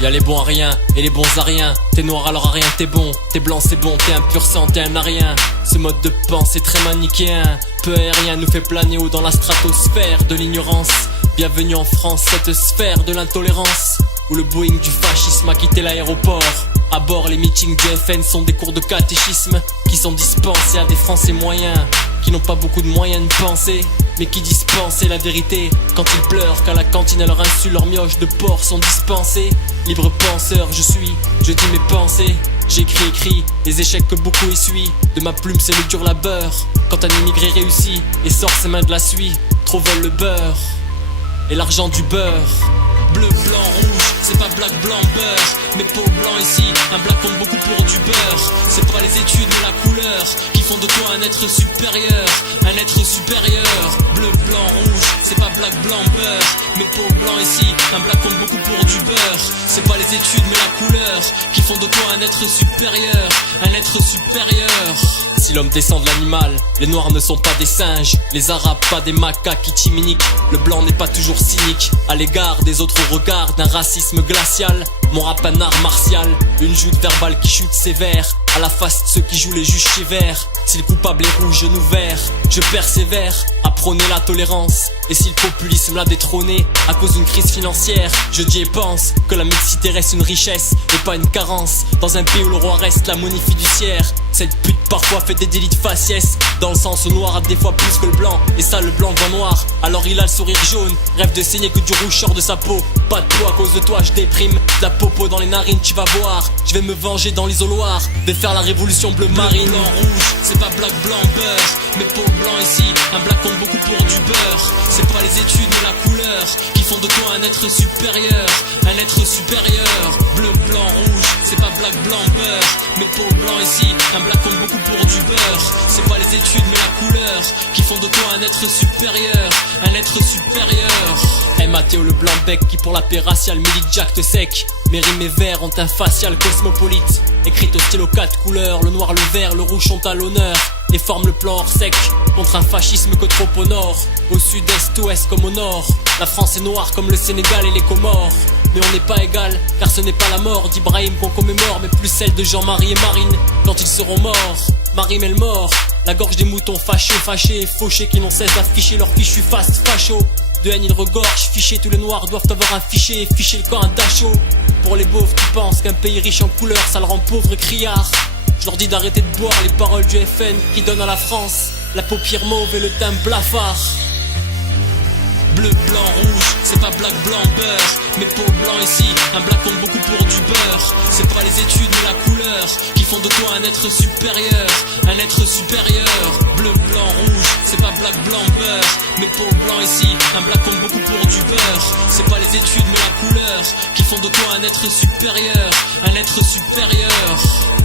Y'a les bons à rien et les bons à rien. T'es noir alors à rien t'es bon, t'es blanc c'est bon, t'es un pur sang, t'es un à rien. Ce mode de pensée très manichéen, peu aérien nous fait planer haut dans la stratosphère de l'ignorance. Bienvenue en France, cette sphère de l'intolérance, où le Boeing du fascisme a quitté l'aéroport. À bord, les meetings du FN sont des cours de catéchisme qui sont dispensés à des Français moyens, qui n'ont pas beaucoup de moyens de penser, mais qui dispensent la vérité quand ils pleurent, qu'à la cantine à leur insu leurs mioches de porc sont dispensées. Libre penseur je suis, je dis mes pensées. J'écris, écris, les échecs que beaucoup essuient. De ma plume c'est le dur labeur. Quand un immigré réussit et sort ses mains de la suie, trop veulent le beurre et l'argent du beurre. Bleu, blanc, rouge, c'est pas black, blanc, beurre. Mais peau blanc ici, un black compte beaucoup pour du beurre. C'est pas les études mais la couleur qui font de toi un être supérieur. Un être supérieur. Bleu, blanc, rouge, c'est pas black, blanc, beurre. Mais peau blanc ici, un black compte beaucoup pour du beurre. C'est pas les études mais la couleur qui font de toi un être supérieur. Un être supérieur. Si l'homme descend de l'animal, les noirs ne sont pas des singes, les arabes pas des macaques qui timiniquent. Le blanc n'est pas toujours cynique à l'égard des autres au regard d'un racisme glacial. Mon rap un art martial, une joute verbale qui chute sévère à la face de ceux qui jouent les juges sévères. Si le coupable est rouge, genou vert, je persévère à prôner la tolérance. Et si le populisme l'a détrôné à cause d'une crise financière, je dis et pense que la mixité reste une richesse et pas une carence. Dans un pays où le roi reste la monnaie fiduciaire, cette pute parfois fait des délits de faciès. Dans le sens au noir a des fois plus que le blanc, et ça le blanc devant noir. Alors il a le sourire jaune, rêve de saigner que du rouge sort de sa peau. Pas de peau à cause de toi je déprime, de la popo dans les narines tu vas voir. Je vais me venger dans l'isoloir, vais faire la révolution bleu marine. Bleu, blanc, rouge, c'est pas black, blanc, beurre. Mais peau blanc ici, un black compte beaucoup pour du beurre. C'est pas les études mais la couleur qui font de toi un être supérieur. Un être supérieur. Bleu, blanc, rouge, c'est pas black, blanc, beurre. Mais peau blanc ici, un black compte beaucoup pour du beurre. C'est pas les études mais la couleur qui font de toi un être supérieur. Un être supérieur. Mathéo le blanc bec qui pour la paix raciale milite Jack te sec. Mes rimes et vers ont un facial cosmopolite, écrite au stylo 4 couleurs. Le noir, le vert, le rouge sont à l'honneur et forment le plan hors sec contre un fascisme que trop au nord. Au sud-est, ouest comme au nord, la France est noire comme le Sénégal et les Comores. Mais on n'est pas égal, car ce n'est pas la mort d'Ibrahim qu'on commémore, mais plus celle de Jean-Marie et Marine quand ils seront morts. Marie mêle mort, la gorge des moutons fâchés, fâchés et fauchés qui n'ont cesse d'afficher leur fichu fast facho. De haine ils regorgent, fichés, tous les noirs doivent avoir un fichier et ficher le camp un dacho. Pour les beaufs qui pensent qu'un pays riche en couleurs ça le rend pauvre et criard, je leur dis d'arrêter de boire les paroles du FN qui donnent à la France la paupière mauve et le teint blafard. Bleu, blanc, rouge, c'est pas black, blanc, beurre. Mais peau blanc ici, un black compte beaucoup pour du beurre. C'est pas les études mais la couleur qui font de toi un être supérieur. Un être supérieur. Bleu, blanc, rouge, c'est pas black, blanc, beurre. Mais peau blanc ici, un black compte beaucoup pour du beurre. C'est pas les études mais la couleur qui font de toi un être supérieur. Un être supérieur.